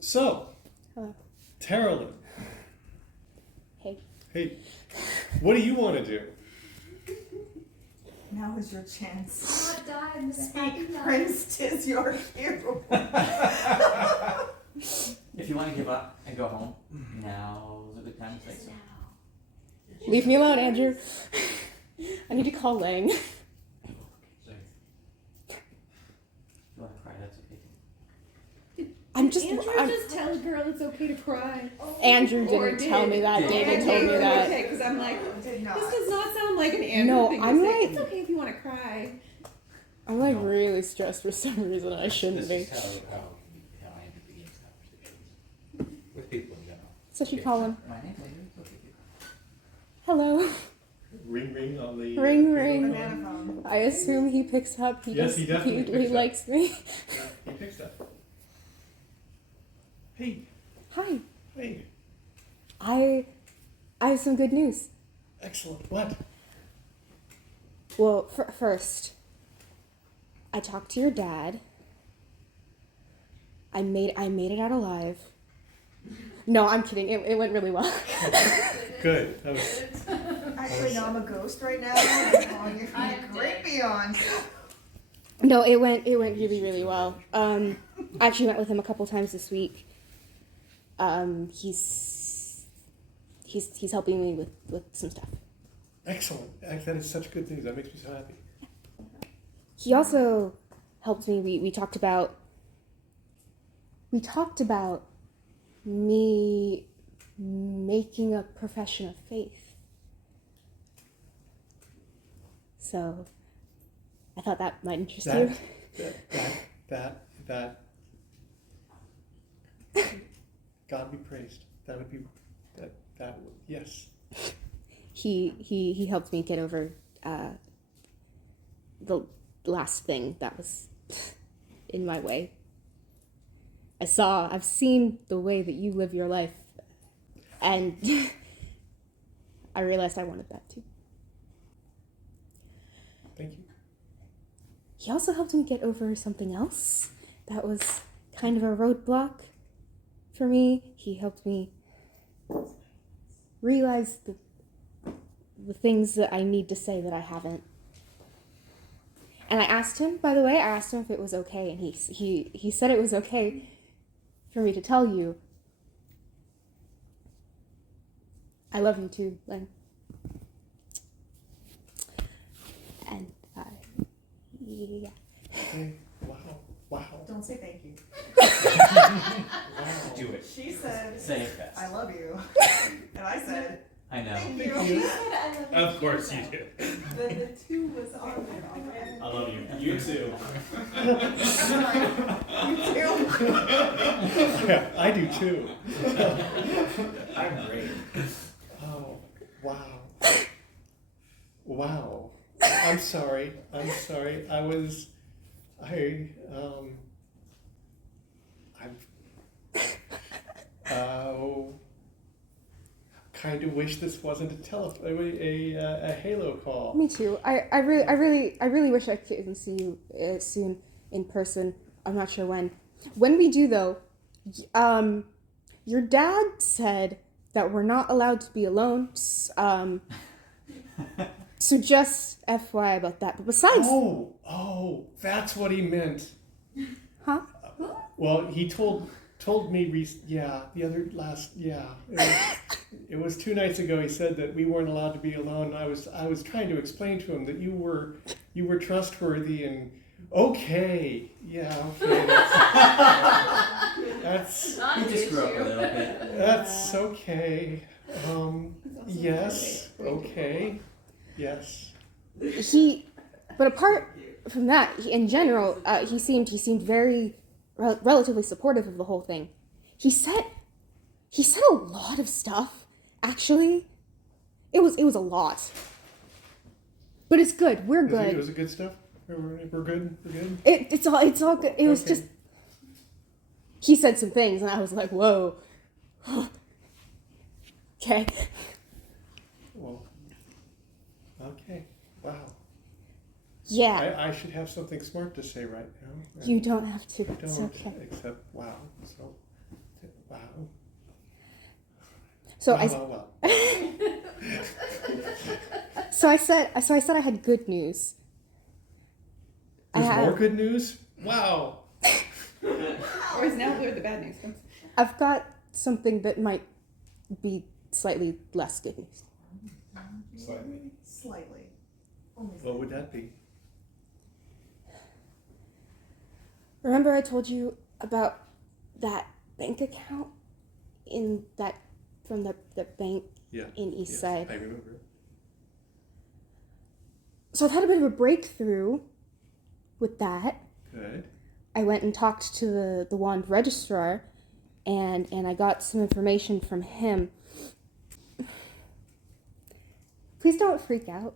So, Hello. Theraline. Hey. Hey, what do you want to do? Now is your chance. Not died. Speak, Prince, 'tis your cue. If you want to give up and go home, now's a good time to say so. Leave me alone, Andrew. I need to call Lange. If you want to cry, that's okay. Just tell a girl it's okay to cry. Andrew Or didn't tell me that. did. David told me that. Okay, because I'm like, Did not. this does not sound like an Andrew No, thing to I'm say. like- It's okay if you want to cry. I'm like really stressed for some reason. I shouldn't be. This is how I end up begins conversations with people in general. So she call him. My name's Andrew. It's okay if you cry. Hello. Ring, ring on the... Ring, ring. Banana phone. I assume he picks up. Yes, he definitely He picks up. likes me. He picks up. Hey, Hi. hey, I have some good news. excellent. What? Well, first, I talked to your dad. I made it out alive. No, I'm kidding. It went really well. Good. That was... Actually, no, I'm a ghost right now. I'm calling you from the great beyond. No, it went really, really well. I actually met with him a couple times this week. He's helping me with some stuff. Excellent. That is such good news. That makes me so happy. He also helped me. We talked about me making a profession of faith. So I thought that might interest you. That. God be praised. That would be... Yes. He helped me get over the last thing that was in my way. I've seen the way that you live your life, and I realized I wanted that too. Thank you. He also helped me get over something else that was kind of a roadblock for me. He helped me realize the things that I need to say that I haven't. And I asked him, by the way, if it was okay, and he said it was okay for me to tell you. I love you too, Lange. And yeah. Hey, wow. Don't say thank you. Wow. Do it. She said, Say it fast. I love you. And I said, I know. thank Thank you. you. Of course you do. The two was on there already. I love you. You too. Sorry. You too. Yeah, I do too. I'm great. Oh, wow. Wow. I'm sorry. Kind of wish this wasn't a Halo call. Me too. I really wish I could see you soon in person. I'm not sure when. When we do though, your dad said that we're not allowed to be alone. So just FYI about that. But besides, Oh, that's what he meant. huh? Well, he told me, it was 2 nights ago. He said that we weren't allowed to be alone. I was trying to explain to him that you were trustworthy and okay. That's You just grew up a little bit. that's okay. Yes, okay, yes. But apart from that, in general, he seemed very relatively supportive of the whole thing. He said a lot of stuff. Actually, it was a lot. But it's good. We're good. Was it good stuff? We're good. We're good. It's all good. It was Okay. just he said some things, and I was like, whoa. Okay. Well, okay. Wow. Yeah. I should have something smart to say right now. You don't have to. I It's don't, okay. except wow. So Wow. So Wow. so I said I had good news. There's I have- more good news? Wow. Or is now where the bad news comes? I've got something that might be slightly less good news. Slightly. Only What would that be? Remember I told you about that bank account from the bank Yeah. in Yes, Eastside? I remember. So I've had a bit of a breakthrough with that. Good. I went and talked to the wand registrar, and I got some information from him. Please don't freak out.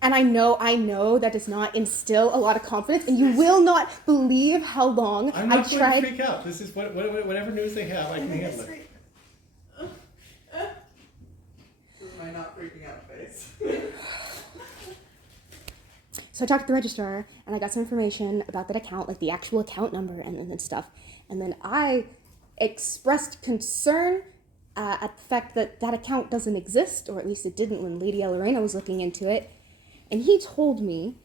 And I know that does not instill a lot of confidence, and you will not believe how long I'm I not going tried. to freak out. This is whatever news they have, I can handle it. This is my not freaking out face. So I talked to the registrar, and I got some information about that account, like the actual account number and stuff. And then I expressed concern at the fact that that account doesn't exist, or at least it didn't when Lady Elorena was looking into it. And he told me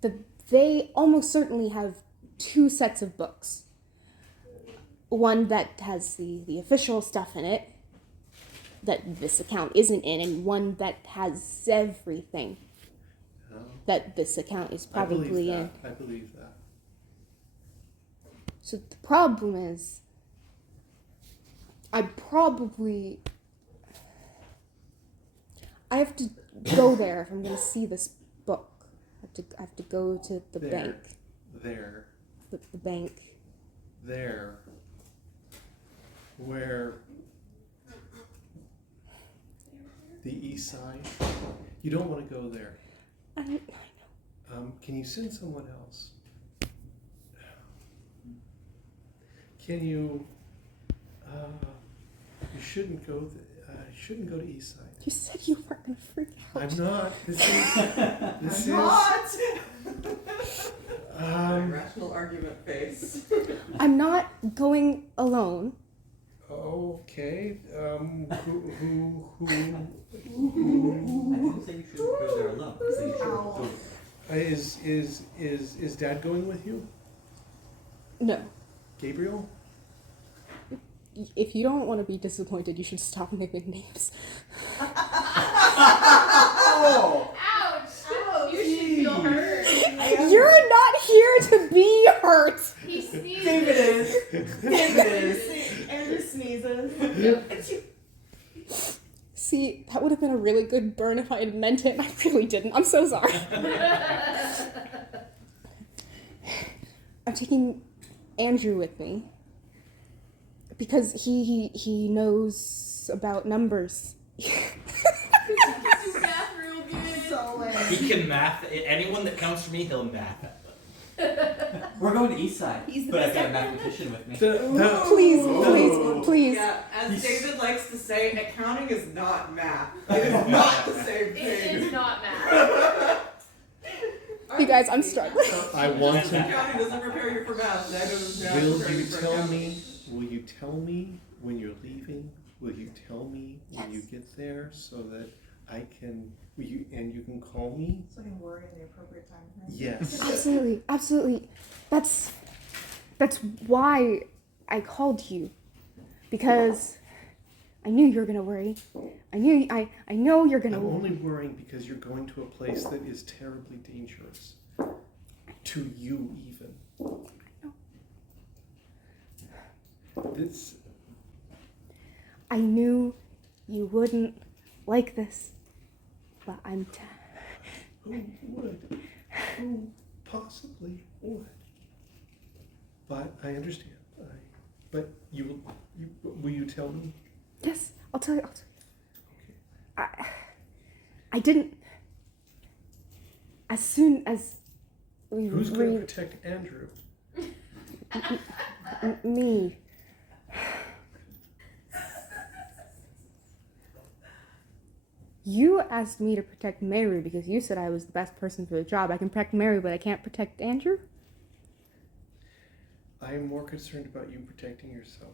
that they almost certainly have two sets of books. One that has the official stuff in it that this account isn't in, and one that has everything Oh, that this account is probably in. I believe that. So the problem is, I have to go there if I'm going to see this book. I have to go to the There. bank. There. The bank. There. Where? The east side? You don't want to go there. I know. Can you send someone else? Can you? You shouldn't go. Shouldn't go to east side. You said you weren't going to freak out. I'm not. This is. Not! Rational argument face. I'm not going alone. Okay. Who? I didn't say you shouldn't go there alone. I said you shouldn't Owl. go. Is Dad going with you? No. Gabriel? If you don't want to be disappointed, you should stop naming names. Oh! Ouch! You should feel hurt. You're not here to be hurt. He sneezed. David is. David is. Andrew sneezes. See, that would have been a really good burn if I had meant it, and I really didn't. I'm so sorry. I'm taking Andrew with me because he knows about numbers. Math real good. So lame. He can math. Anyone that counts for me, he'll math at them. We're going to Eastside, He's the but I've best got a at mathematician with me. Please. Yeah, as David likes to say, accounting is not math. It is not the same It thing. is not math. You guys, I'm struggling. I want to. Accounting doesn't prepare you for math. Neither does math Will prepare you for tell accounting. me? Will you tell me when you're leaving? Will you tell me when you get there so that I can? You can call me? So I can worry in the appropriate time. Right? Yes. Absolutely. That's why I called you, because I knew you were gonna worry. I know you're gonna. I'm only worrying because you're going to a place that is terribly dangerous. To you, even. This. I knew you wouldn't like this, but Who would? Who possibly would? But I understand. But will you tell me? yes, I'll tell you. I didn't. As soon as we Who's going to protect Andrew? me. You asked me to protect Mary because you said I was the best person for the job. I can protect Mary, but I can't protect Andrew? I am more concerned about you protecting yourself.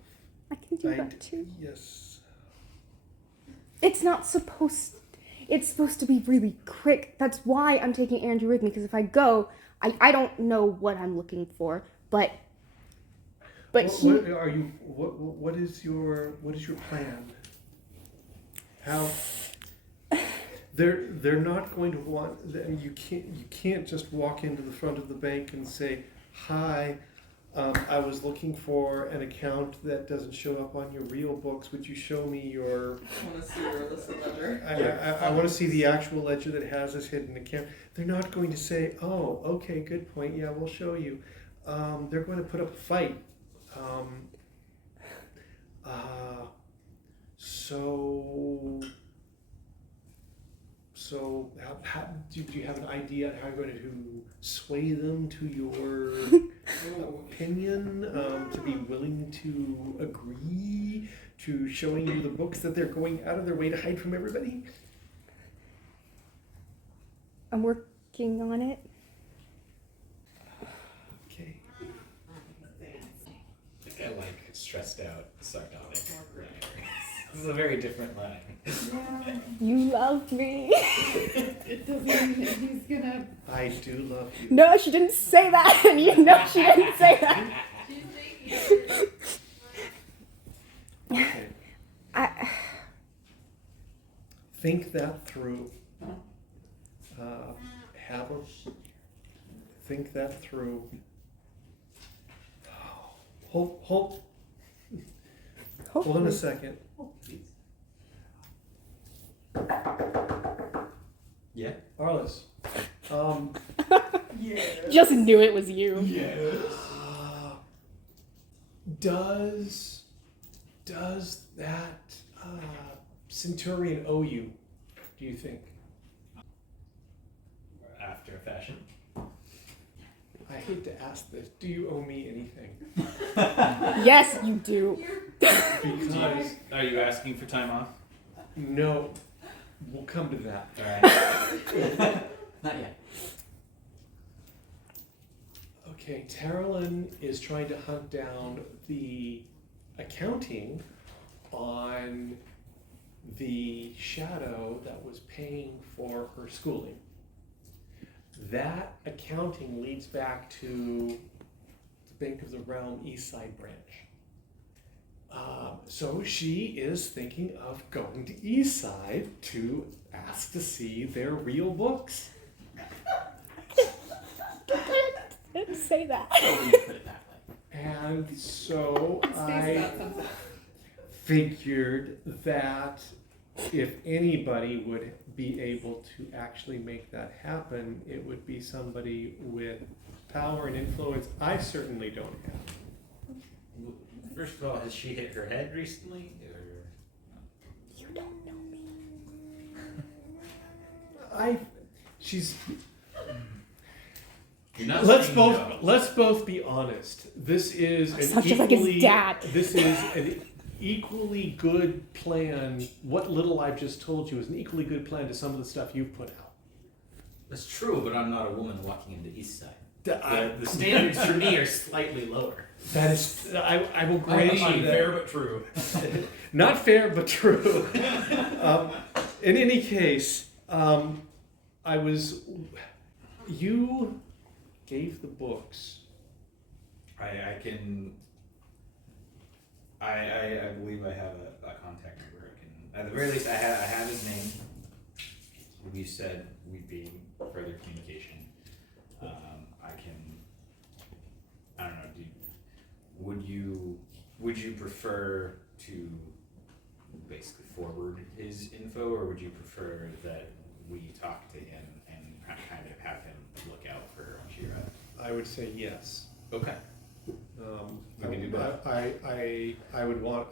I can do that too. Yes. It's not supposed. It's supposed to be really quick. That's why I'm taking Andrew with me, because if I go, I don't know what I'm looking for, but What, he. what are you? What is your plan? How? They're not going to want. I mean, you can't just walk into the front of the bank and say, "Hi, I was looking for an account that doesn't show up on your real books. Would you show me your?" I want to see your illicit ledger. I want to see the actual ledger that has this hidden account. They're not going to say, "Oh, okay, good point. Yeah, we'll show you." They're going to put up a fight. So how do you have an idea how you're going to sway them to your opinion, to be willing to agree to showing you the books that they're going out of their way to hide from everybody? I'm working on it. Okay. I think I like stressed out, sardonic. This is a very different line. Yeah, You love me. it doesn't mean that he's gonna. I do love you. No, she didn't say that, and you know she didn't say that. She's thinking. Okay. I. Think that through. Think that through. Hold on a second. Yeah. Arliss. Just knew it was you. Does that Centurion owe you, do you think? After a fashion. I hate to ask this. Do you owe me anything? Yes, you do. Because Are you asking for time off? no, we'll come to that. Alright. Not yet. Okay, Theraline is trying to hunt down the accounting on the shadow that was paying for her schooling. That accounting leads back to the Bank of the Realm East Side branch. So she is thinking of going to East Side to ask to see their real books. Didn't say that. I wouldn't put it that way. And so Space I about something. figured that if anybody would be able to actually make that happen, it would be somebody with power and influence I certainly don't have. First of all, has she hit her head recently? Or... You don't know me. She's. You're not Let's saying both no. let's both be honest. This is an Sounds just like his dad. This is an equally good plan. What little I've just told you is an equally good plan to some of the stuff you've put out. That's true, but I'm not a woman walking into East Side. I- The standards for me are slightly lower. That is, I will grant you that. Unfair but true. Not fair, but true. In any case, you gave the books. I believe I have a contact number. I can, at the very least, I have his name. We said we'd be in further communication. I don't know. Would you prefer to basically forward his info, or would you prefer that we talk to him and kind of have him look out for Shira? I would say yes. Okay. We can do both. I would want.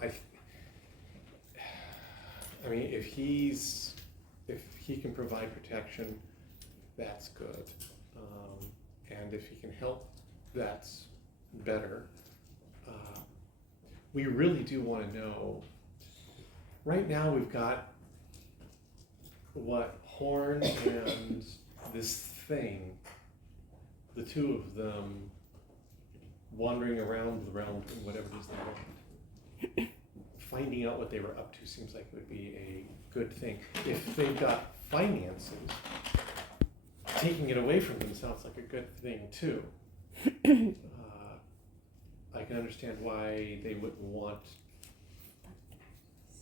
I mean, if he can provide protection, that's good. And if he can help, that's better. We really do want to know. Right now, we've got Horn and this thing. The two of them wandering around the realm, whatever it is they want. finding out what they were up to seems like it would be a good thing. If they've got finances, taking it away from them sounds like a good thing too. I can understand why they wouldn't want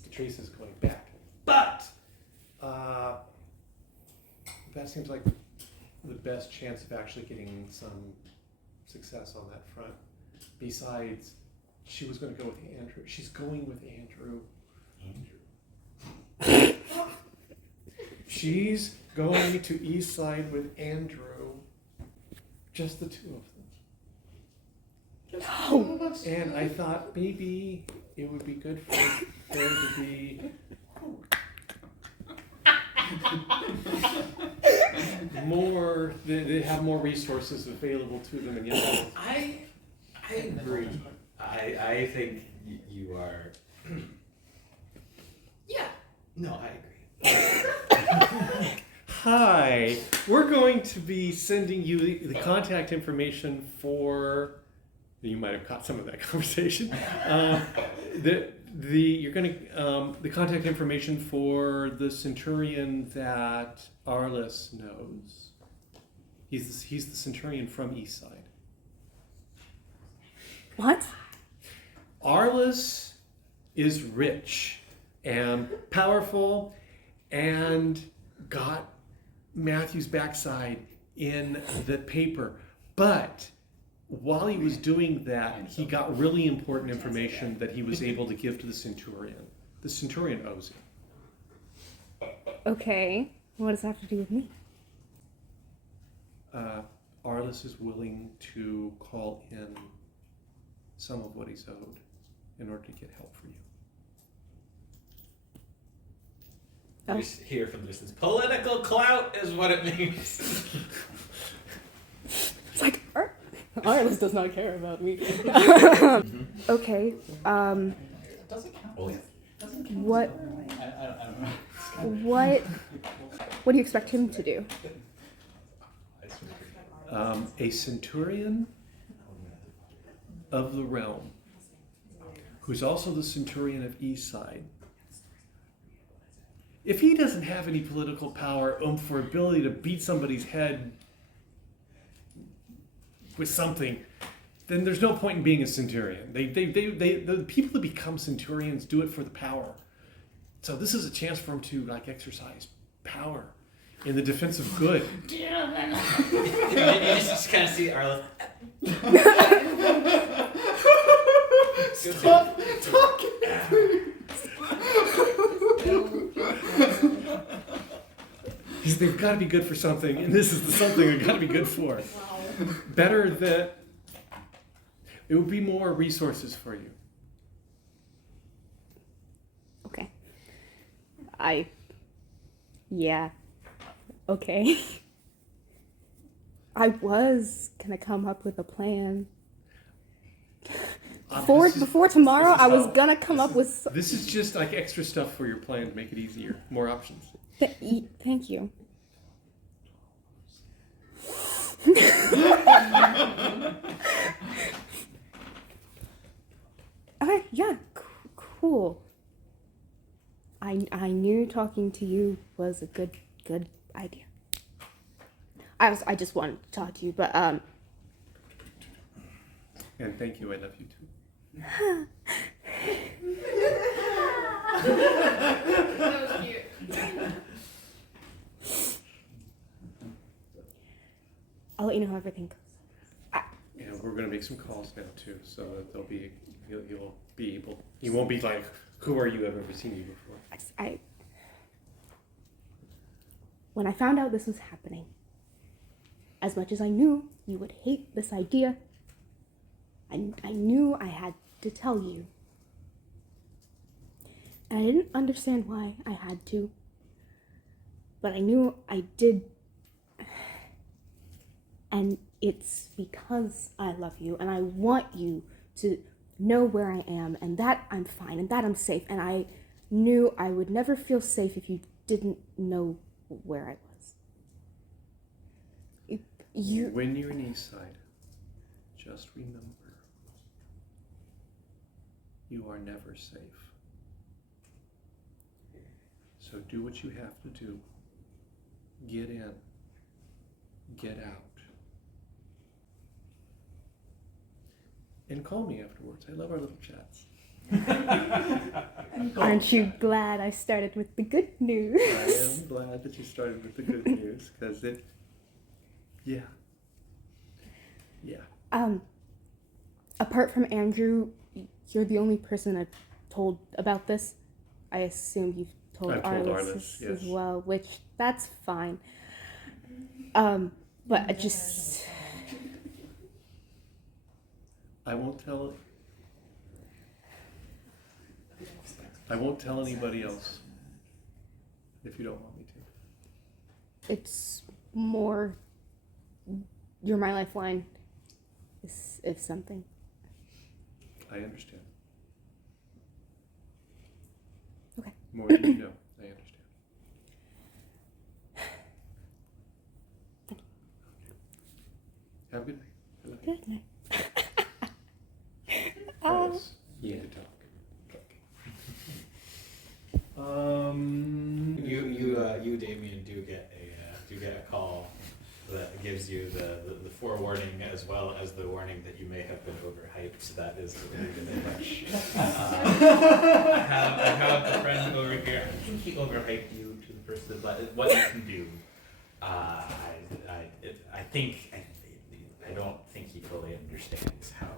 Patrice's going back. But that seems like the best chance of actually getting some success on that front. Besides, she was going to go with Andrew. She's going with Andrew. She's going to East Side with Andrew. Just the two of them. No. And I thought maybe it would be good for there to be more, they have more resources available to them, and yet I agree. I think you are. Yeah. No, I agree. hi, we're going to be sending you the contact information for. You might have caught some of that conversation. You're going to the contact information for the centurion that Arliss knows. He's the centurion from Eastside. What? Arliss is rich and powerful and got Matthew's backside in the paper. But while he was doing that, he got really important information that he was able to give to the centurion. The centurion owes him. Okay. What does that have to do with me? Arliss is willing to call in some of what he's owed in order to get help for you. Oh. Just hear from the distance. Political clout is what it means. It's like, Arliss does not care about me. Okay. Doesn't count. Oh, yeah. Doesn't count. What? I don't know. What do you expect him to do? A centurion of the realm, who's also the centurion of Eastside. If he doesn't have any political power, for ability to beat somebody's head with something, then there's no point in being a centurion. The people that become centurions do it for the power. So this is a chance for him to exercise power in the defense of good. You just kind of see Arliss. Stop talking. They've got to be good for something, and this is the something they've got to be good for. Better that it would be more resources for you. Okay. Yeah. Okay. I was gonna come up with a plan. Before tomorrow, I was gonna come up with. This is just extra stuff for your plan to make it easier. More options. Thank you. Okay, yeah, cool. I knew talking to you was a good idea. I just wanted to talk to you, but And thank you. I love you too. That was cute. I'll let you know how everything goes. And we're going to make some calls now too, so that they'll be you'll be able. You won't be like, who are you? I've never seen you before. When I found out this was happening, as much as I knew you would hate this idea, I knew I had to tell you. And I didn't understand why I had to, but I knew I did. And it's because I love you and I want you to know where I am and that I'm fine and that I'm safe. And I knew I would never feel safe if you didn't know where I was. When you're in Eastside, just remember, you are never safe. So do what you have to do. Get in. Get out. And call me afterwards. I love our little chats. Aren't you glad I started with the good news? I am glad that you started with the good news, because yeah. Apart from Andrew, you're the only person I've told about this. I assume you've told I've told Arliss Arliss, yes. as well, which that's fine. But I won't tell anybody else if you don't want me to. it's more, you're my lifeline, if something. I understand. Okay. More than you know. I understand. Have a good night. I love you. Good night. Chris, you Yeah. need to talk. You Damien do get a call that gives you the forewarning as well as the warning that you may have been overhyped. That is a little bit much. I have a friend over here. I think he overhyped you to the person, but what you can do, I don't think he fully understands how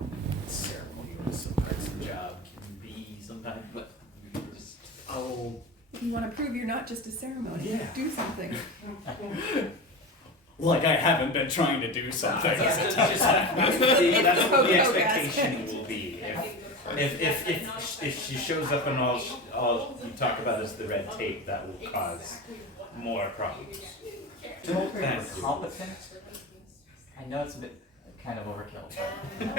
ceremonious some parts of the job can be sometimes, but you can just. You want to prove you're not just a ceremony. Yeah. Do something. Like I haven't been trying to do something. That's what the expectation will be. If she shows up and all you talk about is the red tape, that will cause more problems. Competent. I know it's a bit kind of overkill, but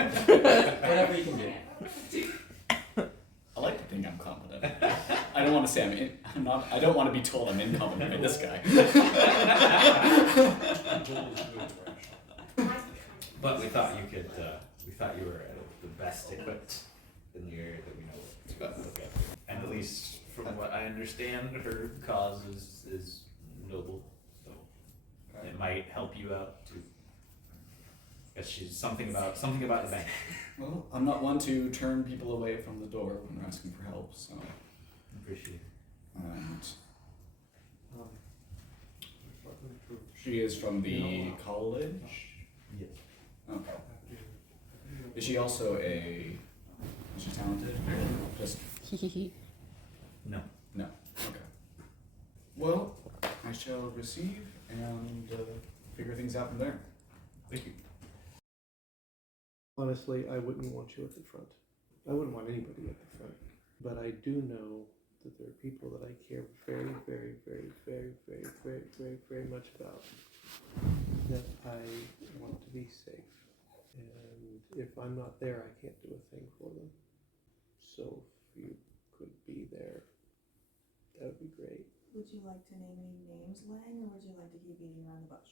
whatever you can do. I like to think I'm competent. I don't want to say I'm not. I don't want to be told I'm incompetent by this guy. But we thought you could. We thought you were the best equipped in the area that we know to look at. And at least from what I understand, her cause is noble, so it might help you out too. Guess she's something about the bank. Well, I'm not one to turn people away from the door when they're asking for help, so. Appreciate it. And she is from the college? Yes. Okay. Is she also is she talented? Just, No. no. Okay. Well, I shall receive and figure things out from there. Thank you. Honestly, I wouldn't want you at the front. I wouldn't want anybody at the front. But I do know that there are people that I care very, very, very, very, very, very, very, very much about. That I want to be safe. And if I'm not there, I can't do a thing for them. So if you could be there, that would be great. Would you like to name any names, Lange, or would you like to keep beating around the bush?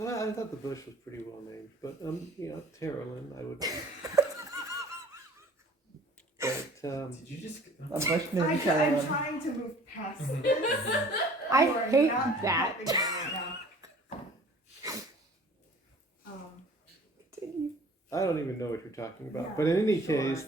I thought the bush was pretty well named, but Theraline, I would. But Did you just? A bush named I'm Theraline. trying to move past this. I You are hate not that. helping me right now. I don't even know what you're talking about. Yeah, But in any sure. case, the